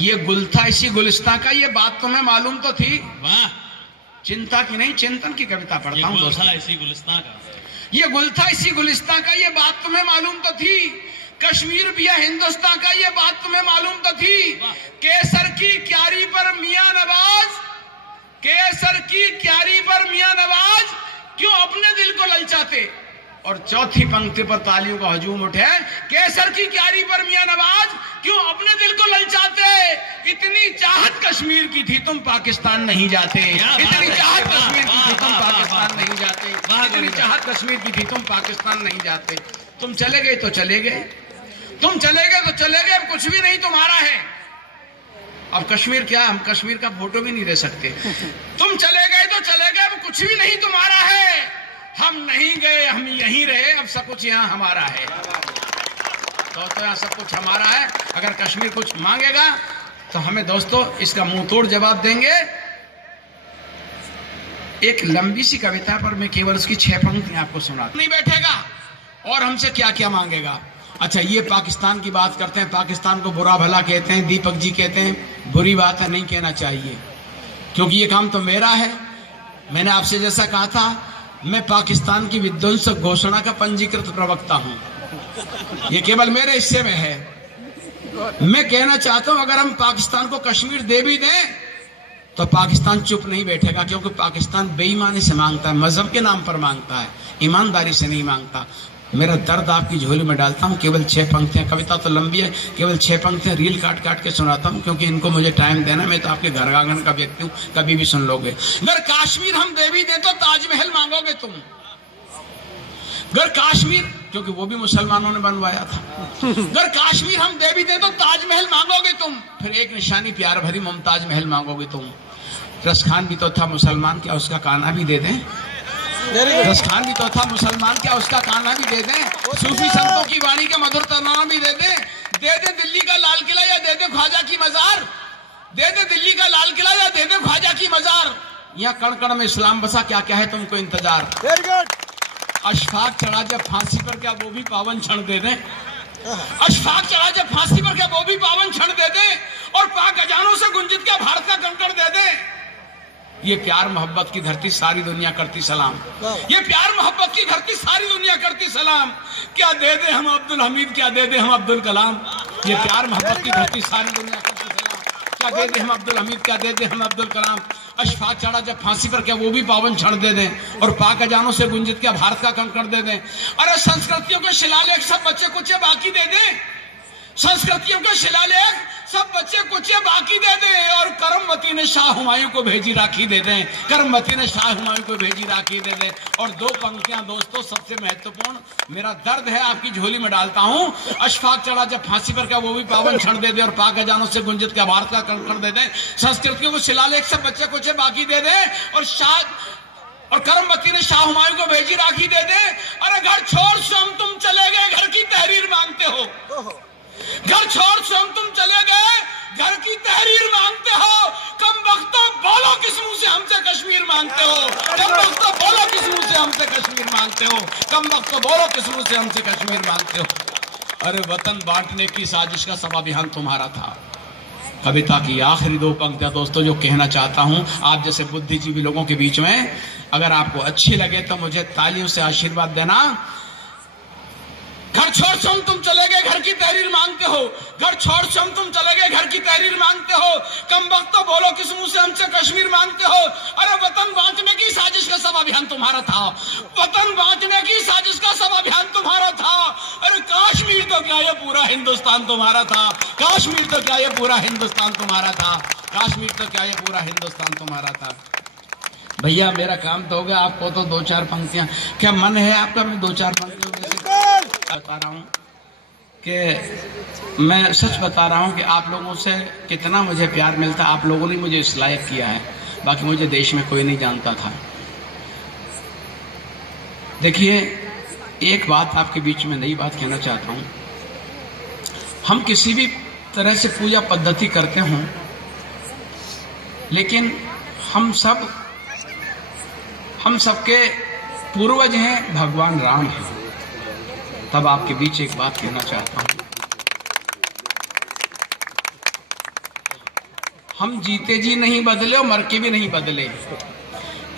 ये गुल था इसी गुलिस्तां का, ये बात तुम्हें मालूम तो थी। वाह, चिंता की नहीं चिंतन की कविता पढ़ता हूँ दोस्तों। इसी गुलिस्तां का, ये गुल था इसी गुलिस्तां का, ये बात तुम्हें मालूम तो थी। कश्मीर भी है हिंदुस्तान का, ये बात तुम्हें मालूम तो थी। केसर की क्यारी पर मियां नवाज, केसर की क्यारी पर मियां नवाज क्यों अपने दिल को ललचाते। और चौथी पंक्ति पर तालियों का हजूम उठे। केसर की क्यारी पर मियां नवाज क्यों अपने दिल को ललचाते। इतनी चाहत कश्मीर की थी तुम पाकिस्तान नहीं जाते। इतनी चाहत कश्मीर की थी तुम पाकिस्तान नहीं जाते। इतनी चाहत कश्मीर की थी तुम पाकिस्तान नहीं जाते। तुम चले गए तो चले गए, तुम चले गए तो चले गए, अब कुछ भी नहीं तुम्हारा है। अब कश्मीर क्या, हम कश्मीर का फोटो भी नहीं ले सकते। तुम चले गए तो चले गए, अब कुछ भी नहीं तुम्हारा है। हम नहीं गए, हम यहीं रहे, अब सब कुछ यहाँ हमारा है। दोस्तों यहाँ सब कुछ हमारा है। अगर कश्मीर कुछ मांगेगा तो हमें दोस्तों इसका मुंह तोड़ जवाब देंगे। एक लंबी सी कविता पर मैं केवल उसकी 6 पंक्तियां आपको सुना नहीं बैठेगा और हमसे क्या क्या मांगेगा। अच्छा, ये पाकिस्तान की बात करते हैं, पाकिस्तान को बुरा भला कहते हैं, दीपक जी कहते हैं, बुरी बात है, नहीं कहना चाहिए, क्योंकि ये काम तो मेरा है। मैंने आपसे जैसा कहा था, मैं पाकिस्तान की विध्वंसक घोषणा का पंजीकृत प्रवक्ता हूं, ये केवल मेरे हिस्से में है। मैं कहना चाहता हूं, अगर हम पाकिस्तान को कश्मीर दे भी दें तो पाकिस्तान चुप नहीं बैठेगा, क्योंकि पाकिस्तान बेईमानी से मांगता है, मजहब के नाम पर मांगता है, ईमानदारी से नहीं मांगता। मेरा दर्द आपकी झोली में डालता हूं। केवल 6 पंक्तियां, कविता तो लंबी है, केवल 6 पंक्तियां रील काट काट के सुनाता हूं, क्योंकि इनको मुझे टाइम देना। मैं तो आपके घर आंगन का व्यक्ति हूं, कभी भी सुन लोगे। अगर कश्मीर हम दे भी दे तो ताजमहल मांगोगे तुम। अगर कश्मीर, क्योंकि वो भी मुसलमानों ने बनवाया था, अगर कश्मीर हम दे भी दे तो ताजमहल मांगोगे तुम। फिर एक निशानी प्यार भरी मुमताज महल मांगोगे तुम। रस खान भी तो था मुसलमान, क्या उसका काना भी दे दें। रस खान भी तो था मुसलमान, क्या उसका काना भी दे दें। सूफी संतों की वाणी का मधुर तराना भी दे दें। दे दे दिल्ली का लाल किला या दे दे ख्वाजा की मजार। दे दे दिल्ली का लाल किला या दे दे ख्वाजा की मजार। यहाँ कण कण में इस्लाम बसा, क्या क्या है तुमको इंतजार। अशफाक चढ़ा जब फांसी पर, क्या वो भी पावन क्षण दे दें। अशफाक चढ़ा जब फांसी पर, क्या वो भी पावन क्षण दे दें। और पाक खजानों से गुंजित क्या भारत का कंकड़ दे दें। ये प्यार मोहब्बत की धरती सारी दुनिया करती सलाम। ये प्यार मोहब्बत की धरती सारी दुनिया करती सलाम। क्या दे दे हम अब्दुल हमीद, क्या दे दे हम अब्दुल कलाम। ये प्यार मोहब्बत की धरती सारी दुनिया करती सलाम। क्या दे दे हम अब्दुल हमीद, क्या दे दे हम अब्दुल कलाम। अशफाक चढ़ा जब फांसी पर, क्या वो भी पावन क्षण दे दें। और पाक खजानों से गुंजित क्या भारत का कंकड़ दे दें। अरे संस्कृतियों के शिलालेख सब बच्चे कुछ बाकी दे दें। संस्कृतियों के शिलालेख सब बच्चे कुछ बाकी दे दें। और करमवती ने शाह हुमायूं को भेजी राखी दे दें। करमवती ने शाह हुमायूं को भेजी राखी दे दें। और 2 पंक्तियां दोस्तों सबसे महत्वपूर्ण, मेरा दर्द है आपकी झोली में डालता हूं। अशफाक चढ़ा जब फांसी पर, क्या वो भी पावन क्षण दे दे। और पाक खजानों से गुंजित क्या भारत का कंकड़ दे दें। संस्कृतियों को शिलालेख सब बच्चे कुछ बाकी दे दें। और करमवती ने शाह हुमायूं को भेजी राखी दे दे। अरे घर छोड़ स्वयं तुम चले गए, घर की तहरीर मांगते हो। घर छोड़ स्वयं तुम चले गए, घर की तहरीर मांगते हो। कम वक्तों बोलो किस मुंह से हमसे कश्मीर मांगते हो। कम वक्तों बोलो किस मुंह से हमसे कश्मीर मांगते हो। कम वक्तों बोलो किस मुंह से हमसे कश्मीर मांगते हो। अरे वतन बांटने की साजिश का सब अभियान तुम्हारा था। कविता की आखिरी 2 पंक्तियां दोस्तों जो कहना चाहता हूं, आप जैसे बुद्धिजीवी लोगों के बीच में, अगर आपको अच्छी लगे तो मुझे तालियों से आशीर्वाद देना। घर छोड़ स्वयं तुम चले गए, घर की तहरीर मांगते हो। घर छोड़ स्वयं तुम चले गए, घर की तहरीर मांगते हो। कम वक्त तो बोलो किस मुंह से हमसे कश्मीर मांगते हो। अरे वतन बांटने की साजिश का सब अभियान तुम्हारा था। वतन बांटने की साजिश का सब अभियान तुम्हारा था। अरे कश्मीर तो क्या ये पूरा हिंदुस्तान तुम्हारा था। कश्मीर तो क्या ये पूरा हिंदुस्तान तुम्हारा था। कश्मीर तो क्या ये पूरा हिंदुस्तान तुम्हारा था। भैया मेरा काम तो हो गया, आपको तो 2-4 पंक्तियां, क्या मन है आपका मैं 2-4 पंक्तियां बता रहा हूं कि मैं सच बता रहा हूं कि आप लोगों से कितना मुझे प्यार मिलता। आप लोगों ने मुझे इस लायक किया है, बाकी मुझे देश में कोई नहीं जानता था। देखिए एक बात आपके बीच में नई बात कहना चाहता हूं। हम किसी भी तरह से पूजा पद्धति करते हों, लेकिन हम सबके पूर्वज हैं, भगवान राम हैं। तब आपके बीच एक बात कहना चाहता हूं। हम जीते जी नहीं बदले और मर के भी नहीं बदले।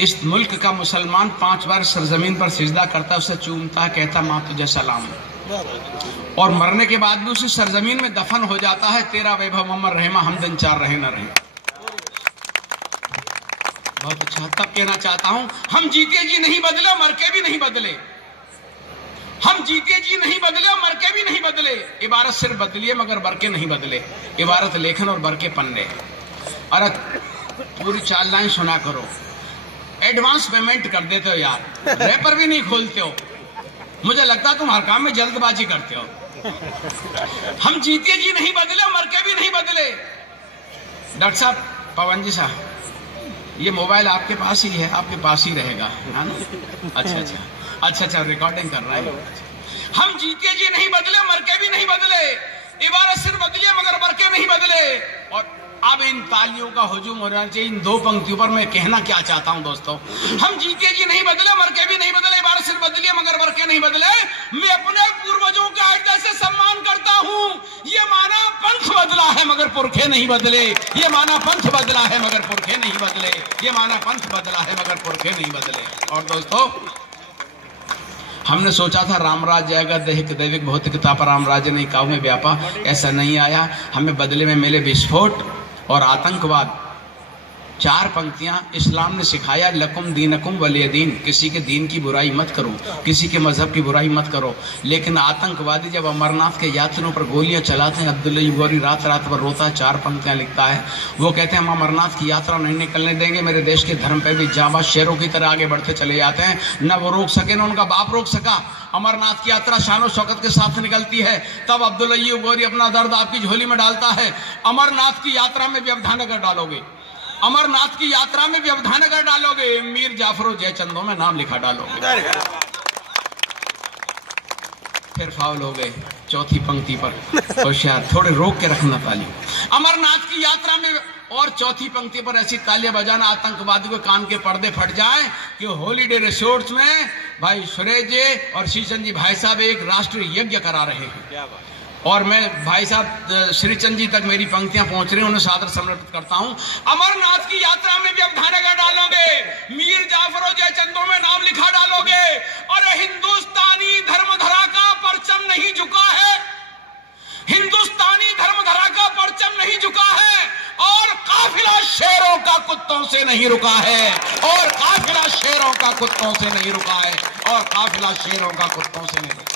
इस मुल्क का मुसलमान 5 बार सरजमीन पर सिजदा करता, उसे चूमता, कहता माँ तुझे सलाम, और मरने के बाद भी उसी सरजमीन में दफन हो जाता है। तेरा वैभव अमर रहे हमदन चार रहे न रहे। बहुत अच्छा। तब कहना चाहता हूं, हम जीते जी नहीं बदले, मर के भी नहीं बदले। हम जीते जी नहीं बदले, मर के भी नहीं बदले। इबारत सिर्फ बदली है मगर बर के नहीं बदले। इबारत लेखन और बर के पन्ने। अरे पूरी 4 लाइन सुना करो। एडवांस पेमेंट कर देते हो यार, रैपर भी नहीं खोलते हो। मुझे लगता है तुम हर काम में जल्दबाजी करते हो। हम जीते जी नहीं बदले, मर के भी नहीं बदले। डॉक्टर साहब, पवन जी साहब, ये मोबाइल आपके पास ही है, आपके पास ही रहेगा, है ना? अच्छा, रिकॉर्डिंग कर रहा है। हम जीते जी नहीं बदले, मर के भी नहीं बदले। इबारत सिर्फ बदली है मगर मर के नहीं बदले। और अब इन तालियों का हुजूम होना चाहिए इन 2 पंक्तियों पर। मैं कहना क्या चाहता हूं दोस्तों, हम जीते जी नहीं बदले, मर के भी नहीं बदले। इबारत सिर्फ बदली है मगर मर के नहीं बदले। मैं अपने पूर्वजों का ऐसे सम्मान करता हूं। ये माना पंथ बदला है मगर पुरखे नहीं बदले। ये माना पंथ बदला है मगर पुरखे नहीं बदले। ये माना पंथ बदला है मगर पुरखे नहीं बदले। और दोस्तों, हमने सोचा था रामराज जाएगा, दैहिक दैविक भौतिकता पर रामराज नहीं काऊ में व्यापा। ऐसा नहीं आया। हमें बदले में मिले विस्फोट और आतंकवाद। 4 पंक्तियां इस्लाम ने सिखाया, लकुम दीनकुम वलिय दीन। किसी के दीन की बुराई मत करो, किसी के मजहब की बुराई मत करो। लेकिन आतंकवादी जब अमरनाथ के यात्रियों पर गोलियां चलाते हैं, अब्दुल्ला युगौरी रात रात भर रोता है, 4 पंक्तियां लिखता है। वो कहते हैं हम अमरनाथ की यात्रा नहीं निकलने देंगे। मेरे देश के धर्म पे भी जांबाज शेरों की तरह आगे बढ़ते चले जाते हैं। न वो रोक सके, न उनका बाप रोक सका। अमरनाथ की यात्रा शान और शौकत के साथ निकलती है। तब अब्दुल्ला युगौरी अपना दर्द आपकी झोली में डालता है। अमरनाथ की यात्रा में व्यवधान अगर डालोगे, अमरनाथ की यात्रा में व्यवधान अगर डालोगे, मीर जाफरों जयचंदों में नाम लिखा डालोगे। फिर फाउल हो गए 4थी पंक्ति पर। होशियार, थोड़े रोक के रखना ताली। अमरनाथ की यात्रा में और 4थी पंक्ति पर ऐसी तालियां बजाना आतंकवादी को कान के पर्दे फट जाए कि हॉलीडे रिसोर्ट्स में भाई सुरेश जी और श्रीचंद जी भाई साहब एक राष्ट्रीय यज्ञ करा रहे हैं। और मैं भाई साहब श्रीचंद जी तक मेरी पंक्तियां पहुंच रही हैं, उन्हें सादर समर्पित करता हूं। अमरनाथ की यात्रा में व्यवधान अगर डालोगे, मीर जाफरों जयचंदों में नाम लिखा डालोगे। और हिंदुस्तानी धर्मधरा का परचम नहीं झुका है, हिंदुस्तानी धर्मधरा का परचम नहीं झुका है। और काफिला शेरों का कुत्तों से नहीं रुका है, और काफिला शेरों का कुत्तों से नहीं रुका है, और काफिला शेरों का कुत्तों से नहीं।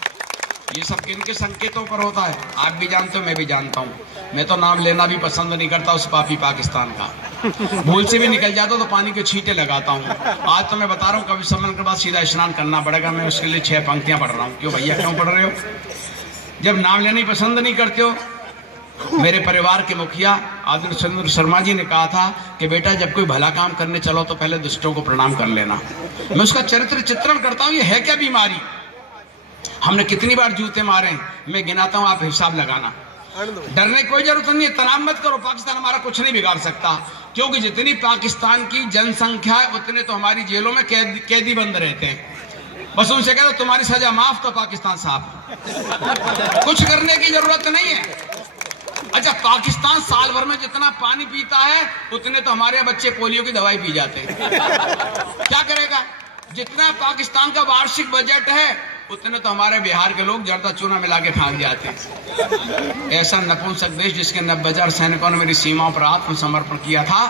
ये सब किनके संकेतों पर होता है? आप भी जानते हो, मैं भी जानता हूं। मैं तो नाम लेना भी पसंद नहीं करता उस पापी पाकिस्तान का। भूल से भी निकल जाता तो पानी के छींटे लगाता हूं। आज तो मैं बता रहा हूं, कभी सम्मेलन के बाद सीधा स्नान करना पड़ेगा। मैं उसके लिए 6 पंक्तियां पढ़ रहा हूं। क्यों भैया, क्यों पढ़ रहे हो? जब नाम लेना ही पसंद नहीं करते हो। मेरे परिवार के मुखिया आदरणीय सुरेंद्र शर्मा जी ने कहा था कि बेटा, जब कोई भला काम करने चलो तो पहले दुष्टों को प्रणाम कर लेना। मैं उसका चरित्र चित्रण करता हूं। ये है क्या बीमारी? हमने कितनी बार जूते मारे, मैं गिनाता हूं, आप हिसाब लगाना। डरने की कोई जरूरत नहीं है, तनाव मत करो। पाकिस्तान हमारा कुछ नहीं बिगाड़ सकता, क्योंकि जितनी पाकिस्तान की जनसंख्या है उतने तो हमारी जेलों में कैदी बंद रहते हैं। बस उनसे कह दो तुम्हारी सजा माफ तो पाकिस्तान साहब। कुछ करने की जरूरत नहीं है। अच्छा, पाकिस्तान साल भर में जितना पानी पीता है उतने तो हमारे बच्चे पोलियो की दवाई पी जाते हैं। क्या करेगा? जितना पाकिस्तान का वार्षिक बजट है उतने तो हमारे बिहार के लोग जर्दा चूना मिला के फांक जाते हैं। ऐसा नपुंसक देश जिसके 90,000 सैनिकों ने मेरी सीमाओं पर आत्मसमर्पण किया था,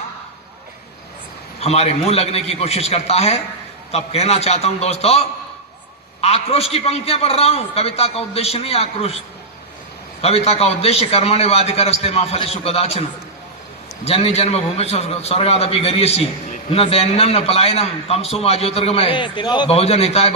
हमारे मुंह लगने की कोशिश करता है। तब कहना चाहता हूं दोस्तों, आक्रोश की पंक्तियां पढ़ रहा हूं। कविता का उद्देश्य नहीं आक्रोश, कविता का उद्देश्य कर्मणे वादिकरस्ते मा फलेषु कदाचन जननी जन्मभूमि स्वर्गादपि गरीयसी न दैन्यम न पलायनम तमसो मा ज्योतिर्गमय बहुजन हिताय